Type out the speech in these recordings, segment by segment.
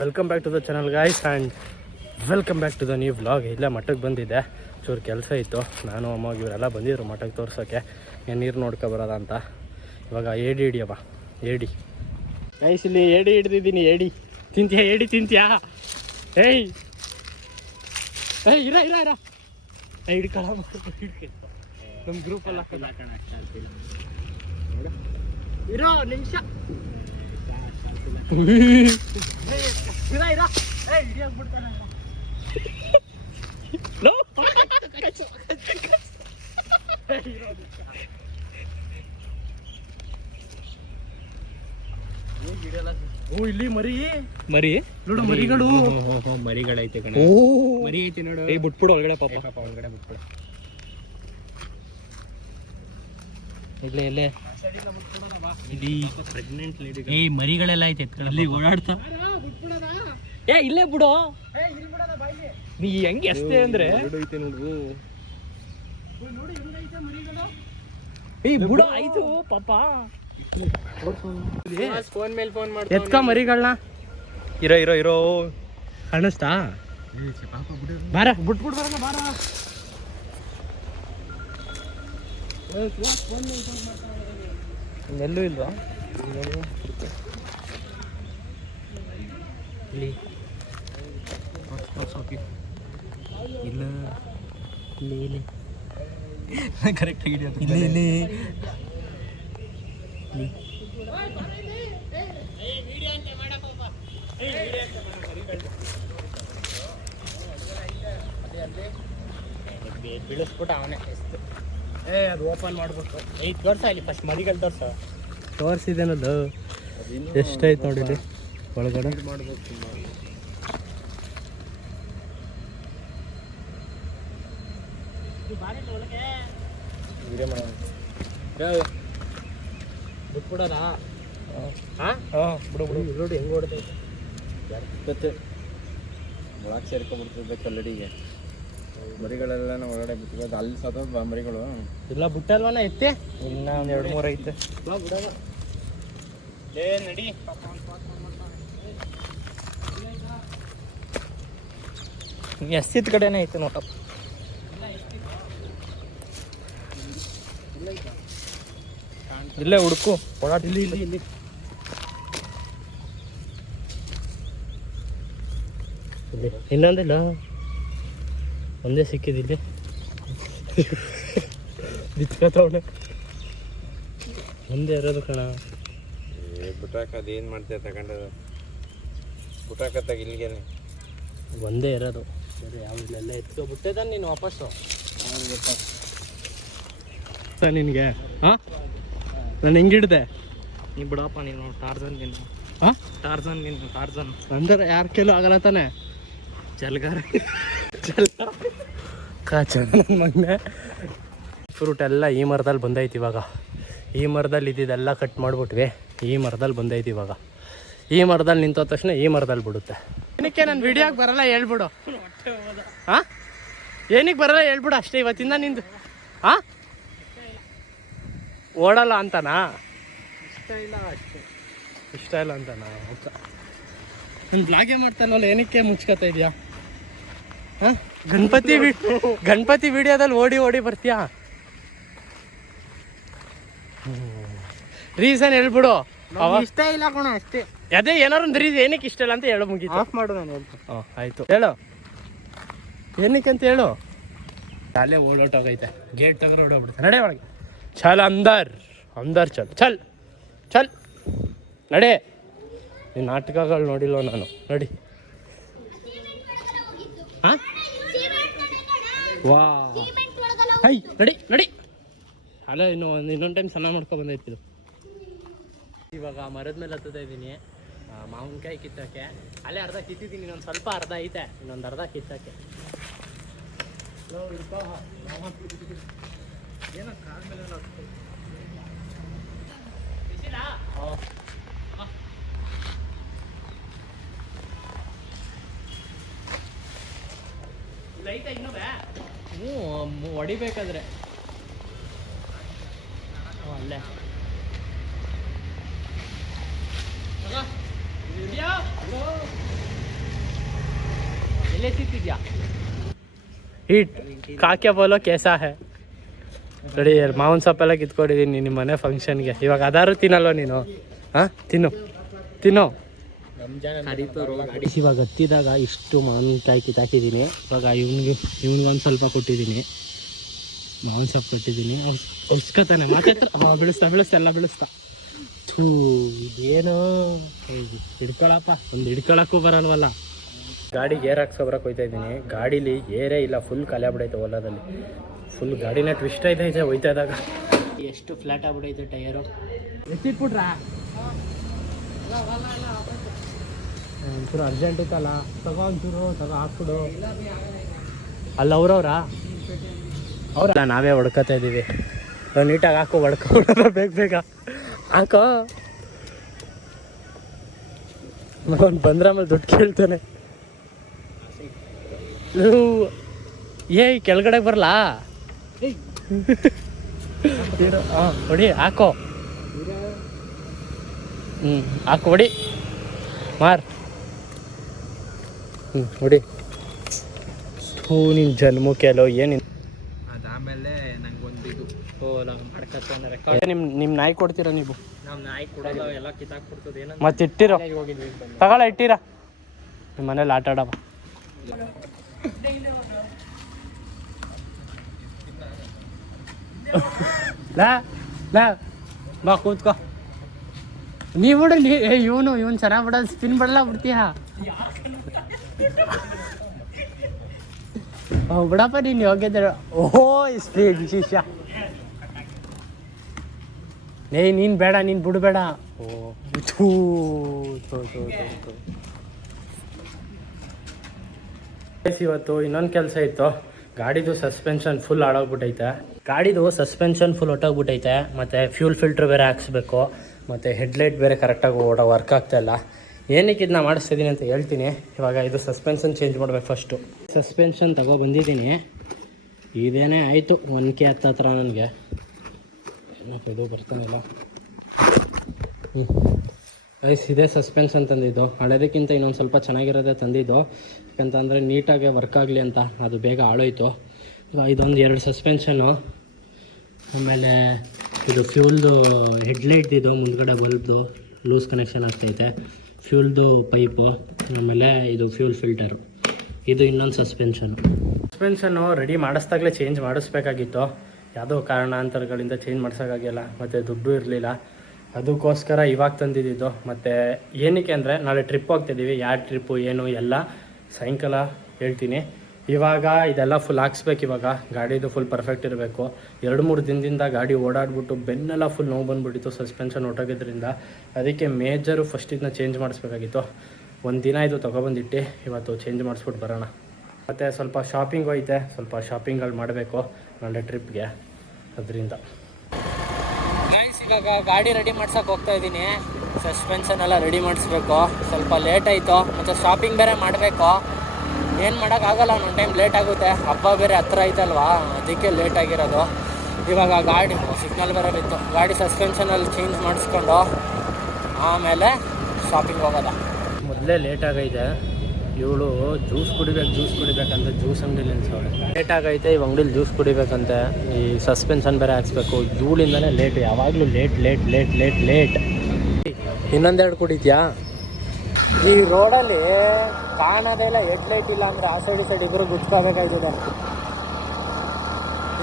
Welcome back to the channel guys and welcome back to the new vlog. ಇಲ್ಲೇ ಮಠಕ್ಕೆ ಬಂದಿದ್ದೆ, ಚೂರು ಕೆಲಸ ಇತ್ತು. ನಾನು ಅಮ್ಮ ಇವರೆಲ್ಲ ಬಂದಿದ್ರು ಮಠಕ್ಕೆ ತೋರ್ಸೋಕ್ಕೆ, ನೀರು ನೋಡ್ಕೊಬರೋದ ಅಂತ. ಇವಾಗ ಏಡಿ ಹಿಡಿಯಪ್ಪ, ಏಡಿ ಗೈಸ್. ಇಲ್ಲಿ ಏಡಿ ಹಿಡ್ದಿದ್ದೀನಿ. ಏಡಿ ತಿಂತೀಯಾ? ಏಡಿ ತಿಂತೀಯಾ? ಏಯ್ ಏಯ್ ಇರ ಇರ ಇರ ಹಿಡ್ಕೊಳ ನಮ್ಮ ಗ್ರೂಪಲ್ಲಿ ಇರೋ ನಿಮಿಷ ಇಲ್ಲಿ ಮರಿ ಮರಿ ನೋಡು, ಮರಿಗಳು ಮರಿಗಳೈತೆ ಕಣ. ಮರಿ ಐತಿ ನೋಡು. ಏ ಬಿಟ್ಬಿಡು ಒಳಗಡೆ, ಪಾಪ ಒಳಗಡೆ ಬಿಟ್ಬಿಡು. ಇಲ್ಲೇ ಇಲ್ಲೇ ಇಲ್ಲಿ ಪ್ರೆಗ್ನೆಂಟ್ ಲೇಡಿ. ಏ ಮರಿಗಳೆಲ್ಲ ಐತೆ ಇಲ್ಲಿ ಓಡಾಡ್ತಾ. ಏ ಇಲ್ಲೇ ಬಿಡು, ನೀ ಹೆಂಗೆ ಎಷ್ಟೇ ಅಂದ್ರೆ ಐತೆ ನೋಡು. ಏ ಬಿಡು ಆಯ್ತು ಪಾಪ. ಫೋನ್ ಮೇಲೆ ಫೋನ್ ಮಾಡಿ ಎತ್ಕ ಮರಿಗಳನ್ನ. ಇರೋ ಇರೋ ಇರೋ ಕಾಣಿಸ್ತಾ? ಬಾರ ಬಿಟ್ಬಿಡ್ ಬರೋಣ ಬಾರ. ಎಲ್ಲೂ ಇಲ್ವಾ ಇಲ್ಲಿ? ಇಲ್ಲ ಇಲ್ಲಿ ಇಲ್ಲಿ ಕರೆಕ್ಟಾಗಿ ಹಿಡಿಯೋದು. ಇಲ್ಲಿ ಇಲ್ಲಿ ಬೀಳಿಸ್ಬಿಟ್ಟು ಅವನೇ. ಅದು ಓಪನ್ ಮಾಡ್ಬೇಕು. ಐದು ತೋರ್ಸ ಇಲ್ಲಿ ಫಸ್ಟ್ ಮರಿಗಳು ತೋರ್ಸ. ತೋರಿಸಿದೇನದು ಎಷ್ಟಾಯ್ತು ನೋಡಿ ಇಲ್ಲಿ ಒಳಗಡೆ. ಬಿಟ್ಬಿಡೋಣ. ಬಿಡು ಬಿಡು ನೋಡಿ ಹೆಂಗೆ ಹೊಡೆದೈತೆ. ಒಳಗೆ ಸೇರ್ಕೊಂಡ್ಬಿಡ್ತಿದ್ದೆ ಕಲ್ಲಡಿಗೆ. ಮರಿಗಳೆಲ್ಲ ಒಳಗಡೆ ಬಿಟ್ಟಿರೋದು. ಅಲ್ಲಿ ಸದ ಮರಿಗಳು ಇಲ್ಲ ಬಿಟ್ಟಲ್ವನ ಎತ್ತೆ. ಇನ್ನ ಒಂದು 2-3 ಐತೆ. ಬಿಡೋಣ ಏ ನಡಿ. ಎಸ್ತಿದ ಕಡೆನೇ ಐತೆ ನೋಡಪ್ಪ. ಇಲ್ಲೇ ಹುಡುಕು ಓಡಾಟ. ಇಲ್ಲಿ ಇಲ್ಲಿ ಇಲ್ಲಿ ಇನ್ನೊಂದಿಲ್ಲ, ಒಂದೇ ಸಿಕ್ಕಿದಿಲ್ಲಿ. ಬಿತ್ಕೋತವಳೆ ಒಂದೇ ಇರೋದು ಕಣ. ಬುಟಾಕ ಅದೇನು ಮಾಡ್ತೀಯ ತಗೊಂಡದು? ಬುಟಾಕ ಇಲ್ಲಿಗೇನೆ ಒಂದೇ ಇರೋದು. ಸರಿ ಯಾವಿಲ್ಲ, ಎಲ್ಲ ಎತ್ಕೊಬಿಟ್ಟೆ ತಾನೆ ನೀನು ವಾಪಸ್ಸು. ನಿನಗೆ ಹಾಂ ನಾನು ಹೆಂಗಿಡ್ದೆ? ನೀ ಬಿಡಪ್ಪ, ನೀನು ಟಾರ್ಜನ್. ನೀನು ಹಾಂ ಟಾರ್ಜನ್, ನೀನು ಟಾರ್ಜನ್ ಅಂದ್ರೆ ಯಾರ ಕೇಳು ಆಗಲ್ಲ ತಾನೆ. ಚಲ್ಗಾರ ಕಾಚ ನನ್ನ ಮಗನೇ. ಫ್ರೂಟ್ ಎಲ್ಲ ಈ ಮರದಲ್ಲಿ ಬಂದೈತಿ ಇವಾಗ. ಈ ಮರದಲ್ಲಿ ಇದ್ದಿದ್ದೆಲ್ಲ ಕಟ್ ಮಾಡಿಬಿಟ್ವಿ. ಈ ಮರದಲ್ಲಿ ಬಂದೈತಿ ಇವಾಗ. ಈ ಮರದಲ್ಲಿ ನಿಂತ ತಕ್ಷಣ ಈ ಮರದಲ್ಲಿ ಬಿಡುತ್ತೆ. ಏನಕ್ಕೆ ನನ್ನ ವಿಡಿಯೋಗೆ ಬರಲ್ಲ ಹೇಳ್ಬಿಡು. ಹಾಂ ಏನಕ್ಕೆ ಬರಲ್ಲ ಹೇಳ್ಬಿಡು ಅಷ್ಟೇ ಇವತ್ತಿಂದ ನಿಂದು. ಹಾಂ ಓಡಲ್ಲ ಅಂತನಾ? ಇಷ್ಟ ಇಲ್ಲ ಅಷ್ಟೇ. ಇಷ್ಟ ಇಲ್ಲ ಅಂತನಾ? ಓಕೆ. ನಾನು ಬ್ಲಾಗೇ ಮಾಡ್ತಾನಲ್ಲ, ಏನಕ್ಕೆ ಮುಚ್ಕೋತಾ ಇದೆಯಾ? ಹಾಂ ಗಣಪತಿ ವಿಡಿಯೋದಲ್ಲಿ ಓಡಿ ಓಡಿ ಬರ್ತೀಯಾ? ರೀಸನ್ ಹೇಳ್ಬಿಡು. ಇಷ್ಟ ಇಲ್ಲ ಕಣ ಅಷ್ಟೇ. ಅದೇ ಏನಾರು ಒಂದು ರೀಸನ್ ಏನಕ್ಕೆ ಇಷ್ಟ ಇಲ್ಲ ಅಂತ ಹೇಳೋ ಮುಗೀತು. ಆಫ್ ಮಾಡು, ನಾನು ಹೇಳ್ತೀನಿ. ಹಾಂ ಆಯಿತು ಹೇಳು ಏನಕ್ಕೆ ಅಂತ ಹೇಳು. ಅಲ್ಲೇ ಓಡೋಟೋಗೈತೆ. ಗೇಟ್ ತಗೊಂಡು ಓಡೋಗ್ಬಿಡ್ತಾರೆ. ನಡೆ ಒಳಗೆ. ಚಲ್ ಅಂದರ್ ಅಂದರ್ ಚಲ್ ಚಲ್ ಚಲ್ ನಡೆ. ಈ ನಾಟಕಗಳು ನೋಡಿಲ್ವ ನಾನು? ನಡಿ. ಹಾಂ ವಾ ಹೈ ನಡಿ ನಡಿ. ಅಲ್ಲ ಇನ್ನೊಂದು ಟೈಮ್ ಸ್ನಾನ ಮಾಡ್ಕೊಂಡು ಬಂದೈತಿದು. ಇವಾಗ ಮರದ ಮೇಲೆ ಹತ್ತದ ಇದ್ದೀನಿ. ಮಾವಿನಕಾಯಿ ಕಿತ್ತೋಕ್ಕೆ ಅಲ್ಲೇ ಅರ್ಧ ಕಿತ್ತಿದ್ದೀನಿ. ಇನ್ನೊಂದು ಸ್ವಲ್ಪ ಅರ್ಧ ಐತೆ, ಇನ್ನೊಂದು ಅರ್ಧ ಕಿತ್ತೋಕ್ಕೆ. ಏನೋ ಕಾಲ ಮೇಲೆ ಲೈಟ್ ಇನ್ನೊಬ್ಬ ಹೊಡಿಬೇಕಾದ್ರೆ ಅಲ್ಲೇ ಎಲೆ ಸಿಕ್ತಿದ್ಯಾ ಹಿಟ್ ಕಾಕ್ಯ ಬೋಲೋ ಕೇಸಾ ಹೇ ನೋಡಿ ಮಾವಿನ ಸೊಪ್ಪೆಲ್ಲ ಕಿತ್ಕೊಂಡಿದ್ದೀನಿ ನಿಮ್ಮ ಮನೆ ಫಂಕ್ಷನ್ಗೆ. ಇವಾಗ ಅದಾರು ತಿನ್ನಲ್ವ ನೀನು? ಹಾಂ ತಿನ್ನು ತಿನ್ನು. ಇವಾಗ ಹತ್ತಿದಾಗ ಇಷ್ಟು ಮಾವಿನಕಾಯಿ ಕಿತ್ತಾಕಿದ್ದೀನಿ. ಇವಾಗ ಇವ್ನಿಗೊಂದು ಸ್ವಲ್ಪ ಕೊಟ್ಟಿದ್ದೀನಿ, ಮಾವಿನ ಸೊಪ್ಪು ಕೊಟ್ಟಿದ್ದೀನಿ. ಉಸ್ಕೊತಾನೆ ಮಾತಾಡ್ತಾ ಬೆಳೆಸ್ತಾ ಎಲ್ಲ ಬೆಳೆಸ್ತಾ. ಥೂ ಇದೇನು ಹಿಡ್ಕೊಳಪ್ಪ, ಒಂದು ಹಿಡ್ಕೊಳಕ್ಕೂ ಬರಲ್ವಲ್ಲ. ಗಾಡಿಗೆ ಏರ್ ಹಾಕ್ಸೋಬ್ರಕ್ಕೆ ಹೋಯ್ತಾ ಇದ್ದೀನಿ. ಗಾಡೀಲಿ ಏರೇ ಇಲ್ಲ, ಫುಲ್ ಖಾಲಿ ಆಗ್ಬಿಡೈತೆ ಹೊಲದಲ್ಲಿ. ಫುಲ್ ಗಾಡಿನ ಟ್ವಿಸ್ಟ್ ಆಯ್ತೈತೆ ಹೋಯ್ತಾ ಇದ್ದಾಗ. ಎಷ್ಟು ಫ್ಲಾಟ್ ಆಗ್ಬಿಡೈತೆ ಟೈರು. ಎತ್ತಿಟ್ಬಿಟ್ರಾ? ಒಂಚೂರು ಅರ್ಜೆಂಟ್ ಇತ್ತಲ್ಲ, ತಗೋ ಒಂಚೂರು ಹಾಕ್ಬಿಡು. ಅಲ್ಲ ಅವ್ರವ್ರಾ ನಾವೇ ಹೊಡ್ಕೊತಾ ಇದ್ದೀವಿ. ನಾವು ನೀಟಾಗಿ ಹಾಕೋ ಹೊಡ್ಕೊಬಿಡೋಣ ಬೇಗ ಹಾಕೋ. ಅವ್ನು ಬಂದ್ರೆ ಆಮೇಲೆ ದುಡ್ಡು ಕೇಳ್ತಾನೆ. ಕೆಳಗಡೆ ಬರಲಾ? ಹಾಂ ಹೊಡಿ, ಹಾಕೋ. ಹಾಕೋ ಹೊಡಿ ಮಾರ್. ಹೊಡಿ. ಹೂ ನಿನ್ನ ಜನ್ಮಕ್ಕೆ ಅಲ್ಲೋ ಏನು ಅದಾದಮೇಲೆ ನಂಗೆ ಒಂದು ಇದು ನಿಮ್ಮ ನಾಯಿ ಕೊಡ್ತೀರಾ ನೀವು? ನಮ್ಮ ನಾಯಿ ಕೊಡೋದು ಎಲ್ಲ ಕಿತ್ತಾಕ್ಬಿಡ್ತದೆ. ಏನೋ ಮತ್ತೆ ಇಟ್ಟಿರೋ ತಗೊಳ ಇಟ್ಟಿರ ನಿಮ್ಮ ಮನೇಲಿ ಆಟ ಆಡವ. ಬಾ ಕೂತ್ಕೋ. ನೀವು ಬಿಡಲಿ ಇವನು ಚೆನ್ನಾಗಿ ಬಿಡೋದು, ಸ್ಪಿನ್ ಬಿಡಲ್ಲ ಬಿಡ್ತೀಯ. ಬಿಡಪ್ಪ ನೀನು ಯೋಗ್ಯತೆ. ಓಹೋ ಸ್ಪೀಡ್ ಶಿಷ್ಯ. ನೀನು ಬೇಡ, ನೀನು ಬಿಡಬೇಡ. ಇವತ್ತು ಇನ್ನೊಂದು ಕೆಲಸ ಇತ್ತು. ಗಾಡಿದು ಸಸ್ಪೆನ್ಷನ್ ಫುಲ್ ಹಾಳಾಗ್ಬಿಟ್ಟೈತೆ. ಮತ್ತು ಫ್ಯೂಲ್ ಫಿಲ್ಟ್ರ್ ಬೇರೆ ಹಾಕ್ಸ್ಬೇಕು, ಮತ್ತು ಹೆಡ್ಲೈಟ್ ಬೇರೆ ಕರೆಕ್ಟಾಗಿ ವರ್ಕ್ ಆಗ್ತಾಯಿಲ್ಲ. ಏನಕ್ಕೆ ಇದನ್ನ ಮಾಡಿಸ್ತಿದ್ದೀನಿ ಅಂತ ಹೇಳ್ತೀನಿ. ಇವಾಗ ಇದು ಸಸ್ಪೆನ್ಷನ್ ಚೇಂಜ್ ಮಾಡ್ಬೇಕು. ಫಸ್ಟು ಸಸ್ಪೆನ್ಷನ್ ಬಂದಿದ್ದೀನಿ. ಇದೇನೇ ಆಯಿತು 1K ಹತ್ರ ನನಗೆ. ಏನಪ್ಪ ಇದು ಬರ್ತಾನಿಲ್ಲ. ಇದೇ ಸಸ್ಪೆನ್ಷನ್ ತಂದಿದ್ದು. ಹಳೆದಕ್ಕಿಂತ ಇನ್ನೊಂದು ಸ್ವಲ್ಪ ಚೆನ್ನಾಗಿರೋದೇ ತಂದಿದ್ದು. ಯಾಕಂತಂದರೆ ನೀಟಾಗಿ ವರ್ಕ್ ಆಗಲಿ ಅಂತ. ಅದು ಬೇಗ ಹಾಳೋಯ್ತು. ಇದೊಂದು 2 ಸಸ್ಪೆನ್ಷನ್ನು, ಆಮೇಲೆ ಇದು ಫ್ಯೂಲ್ದು ಹೆಡ್ಲೈಟ್ದಿದು ಮುಂದ್ಗಡೆ ಬಲ್ಬ್ದು ಲೂಸ್ ಕನೆಕ್ಷನ್ ಆಗ್ತೈತೆ, ಫ್ಯೂಲ್ದು ಪೈಪು, ಆಮೇಲೆ ಇದು ಫ್ಯೂಲ್ ಫಿಲ್ಟರು. ಇದು ಇನ್ನೊಂದು ಸಸ್ಪೆನ್ಷನ್ನು ರೆಡಿ ಮಾಡಿಸ್ದಾಗಲೇ ಚೇಂಜ್ ಮಾಡಿಸ್ಬೇಕಾಗಿತ್ತು. ಯಾವುದೋ ಕಾರಣಾಂತರಗಳಿಂದ ಚೇಂಜ್ ಮಾಡ್ಸೋಕ್ಕಾಗಿಲ್ಲ, ಮತ್ತು ದುಡ್ಡು ಇರಲಿಲ್ಲ. ಅದಕ್ಕೋಸ್ಕರ ಇವಾಗ ತಂದಿದ್ದು. ಮತ್ತು ಏನಕ್ಕೆ ಅಂದರೆ ನಾಳೆ ಟ್ರಿಪ್ ಹೋಗ್ತಿದ್ದೀವಿ. ಯಾವ ಟ್ರಿಪ್ಪು ಏನು ಎಲ್ಲ ಸಾಯಂಕಾಲ ಹೇಳ್ತೀನಿ. ಇವಾಗ ಇದೆಲ್ಲ ಫುಲ್ ಹಾಕ್ಸ್ಬೇಕು. ಇವಾಗ ಗಾಡಿದು ಫುಲ್ ಪರ್ಫೆಕ್ಟ್ ಇರಬೇಕು. 2-3 ದಿನದಿಂದ ಗಾಡಿ ಓಡಾಡ್ಬಿಟ್ಟು ಬೆನ್ನೆಲ್ಲ ಫುಲ್ ನೋವು ಬಂದುಬಿಟ್ಟಿತ್ತು ಸಸ್ಪೆನ್ಷನ್ ಹೊಟ್ಟೋಗಿದ್ರಿಂದ. ಅದಕ್ಕೆ ಮೇಜರು ಫಸ್ಟ್ ಇದನ್ನ ಚೇಂಜ್ ಮಾಡಿಸ್ಬೇಕಾಗಿತ್ತು. 1 ದಿನ ಇದು ತೊಗೊಬಂದಿಟ್ಟು ಇವತ್ತು ಚೇಂಜ್ ಮಾಡಿಸ್ಬಿಟ್ಟು ಬರೋಣ. ಮತ್ತು ಸ್ವಲ್ಪ ಶಾಪಿಂಗ್ ಹೋಯ್ತೆ, ಸ್ವಲ್ಪ ಶಾಪಿಂಗ್ಗಳು ಮಾಡಬೇಕು ನಾಳೆ ಟ್ರಿಪ್ಗೆ. ಅದರಿಂದ ಇವಾಗ ಗಾಡಿ ರೆಡಿ ಮಾಡ್ಸೋಕೆ ಹೋಗ್ತಾ ಇದ್ದೀನಿ. ಸಸ್ಪೆನ್ಷನ್ ಎಲ್ಲ ರೆಡಿ ಮಾಡಿಸ್ಬೇಕು. ಸ್ವಲ್ಪ ಲೇಟ್ ಆಯಿತು, ಮತ್ತು ಶಾಪಿಂಗ್ ಬೇರೆ ಮಾಡಬೇಕು. ಏನು ಮಾಡೋಕ್ಕಾಗಲ್ಲ, ಒಂದೊಂದು ಟೈಮ್ ಲೇಟ್ ಆಗುತ್ತೆ. ಹಬ್ಬ ಬೇರೆ ಹತ್ರ ಐತಲ್ವಾ, ಅದಕ್ಕೆ ಲೇಟ್ ಆಗಿರೋದು. ಇವಾಗ ಗಾಡಿ ಸಿಗ್ನಲ್ ಬೇರೆ ಬಿತ್ತು. ಗಾಡಿ ಸಸ್ಪೆನ್ಷನಲ್ಲಿ ಚೇಂಜ್ ಮಾಡಿಸ್ಕೊಂಡು ಆಮೇಲೆ ಶಾಪಿಂಗ್ ಹೋಗೋದ. ಮೊದಲೇ ಲೇಟ್ ಆಗೈತೆ. ಇವಳು ಜ್ಯೂಸ್ ಕುಡಿಬೇಕಂತ ಜ್ಯೂಸ್ ಅಂಗಡಿಲಿ ನಿಲ್ಸೋಳೆ. ಲೇಟ್ ಆಗೈತೆ, ಈ ಅಂಗಡಿಲಿ ಜ್ಯೂಸ್ ಕುಡಿಬೇಕಂತೆ. ಈ ಸಸ್ಪೆನ್ಷನ್ ಬೇರೆ ಹಾಕ್ಸ್ಬೇಕು. ಇವಳಿಂದನೇ ಲೇಟ್, ಯಾವಾಗಲೂ ಲೇಟ್. ಇನ್ನೊಂದೆರಡು ಕುಡಿದ್ಯಾ? ಈ ರೋಡಲ್ಲಿ ಕಾಣೋದೇ ಇಲ್ಲ, ಹೆಡ್ಲೈಟ್ ಇಲ್ಲ ಅಂದರೆ ಆ ಸೈಡ್ ಈ ಸೈಡ್ ಇಬ್ಬರು ಗುಚ್ಕೋಬೇಕಾಯ್ತದೆ.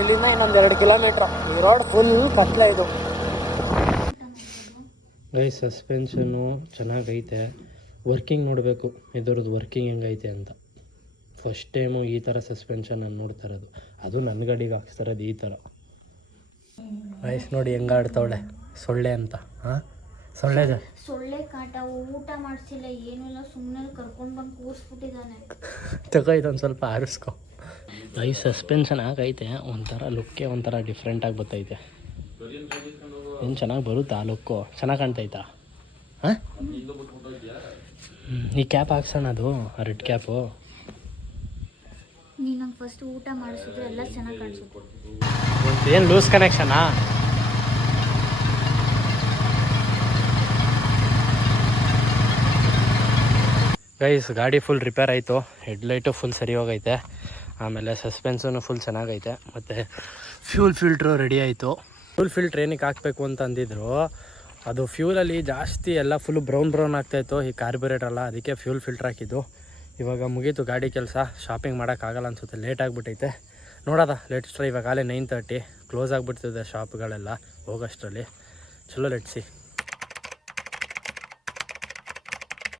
ಇಲ್ಲಿಂದ ಇನ್ನೊಂದು 2 ಕಿಲೋಮೀಟ್ರ್. ಈ ರೋಡ್ ಫುಲ್ ಕತ್ಲೆ ಇದು. ಸಸ್ಪೆನ್ಷನ್ನು ಚೆನ್ನಾಗೈತೆ. ವರ್ಕಿಂಗ್ ನೋಡಬೇಕು, ಇದರದ್ದು ವರ್ಕಿಂಗ್ ಹೆಂಗೈತೆ ಅಂತ. ಫಸ್ಟ್ ಟೈಮು ಈ ಥರ ಸಸ್ಪೆನ್ಷನ್ ನಾನು ನೋಡ್ತಾ ಇರೋದು. ಅದು ನನ್ನ ಗಾಡಿಗೆ ಹಾಕ್ಸ್ತಾರದು ಈ ಥರ. ನೋಡಿ ಹೆಂಗೆ ಆಡ್ತಾವಳೆ ಸೊಳ್ಳೆ ಅಂತ. ಹಾಂ ಸೊಳ್ಳೆ ಕಾಟ. ಊಟ ಮಾಡಿಸಿಲ್ಲ ಏನಿಲ್ಲ, ಸುಮ್ಮನೆ ಕರ್ಕೊಂಡು ಬಂದು ಕೂರಿಸ್ಬಿಟ್ಟಿದ್ದಾನೆ. ತಗೋ ಇದೊಂದು ಸ್ವಲ್ಪ ಆರಿಸ್ಕೊ. ಈ ಸಸ್ಪೆನ್ಷನ್ ಆಗೈತೆ, ಒಂಥರ ಲುಕ್ಕೇ ಒಂಥರ ಡಿಫ್ರೆಂಟಾಗಿ ಬರ್ತೈತೆ. ಏನು ಚೆನ್ನಾಗಿ ಬರುತ್ತಾ ಲುಕ್ಕು? ಚೆನ್ನಾಗಿ ಕಾಣ್ತೈತಾ? ಹಾಂ ಈ ಕ್ಯಾಪ್ ಹಾಕ್ಸೋಣ, ಅದು ರೆಡ್ ಕ್ಯಾಪು. ನೀನು ನಂಗೆ ಫಸ್ಟ್ ಊಟ ಮಾಡಿಸಿದ್ರೆ ಎಲ್ಲ ಚೆನ್ನಾಗಿ ಕಾಣಿಸುತ್ತೆ. ಏನು ಲೂಸ್ ಕನೆಕ್ಷನಾ? ಗೈಸ್ ಗಾಡಿ ಫುಲ್ ರಿಪೇರ್ ಆಯಿತು, ಹೆಡ್ಲೈಟು ಫುಲ್ ಸರಿ ಹೋಗೈತೆ, ಆಮೇಲೆ ಸಸ್ಪೆನ್ಸೂ ಫುಲ್ ಚೆನ್ನಾಗೈತೆ, ಮತ್ತು ಫ್ಯೂಲ್ ಫಿಲ್ಟ್ರು ರೆಡಿ ಆಯಿತು. ಫ್ಯೂಲ್ ಫಿಲ್ಟ್ರ್ ಏನಕ್ಕೆ ಹಾಕಬೇಕು ಅಂತ ಅಂದಿದ್ರು, ಅದು ಫ್ಯೂಲಲ್ಲಿ ಜಾಸ್ತಿ ಎಲ್ಲ ಫುಲ್ ಬ್ರೌನ್ ಆಗ್ತಾಯಿತ್ತು ಈ ಕಾರ್ಬೊರೇಟ್ರಲ್ಲ, ಅದಕ್ಕೆ ಫ್ಯೂಲ್ ಫಿಲ್ಟ್ರ್ ಹಾಕಿದ್ದು. ಇವಾಗ ಮುಗೀತು ಗಾಡಿ ಕೆಲಸ, ಶಾಪಿಂಗ್ ಮಾಡೋಕ್ಕಾಗಲ್ಲ ಅನಿಸುತ್ತೆ, ಲೇಟ್ ಆಗಿಬಿಟ್ಟೈತೆ. ನೋಡೋದ ಲೇಟೆಸ್ಟ್ ಇವಾಗ 9:30 ಕ್ಲೋಸ್ ಆಗಿಬಿಡ್ತಿದೆ ಶಾಪ್ಗಳೆಲ್ಲ ಹೋಗೋಷ್ಟರಲ್ಲಿ. ಚಲೋ ಲೆಟ್ಸಿ.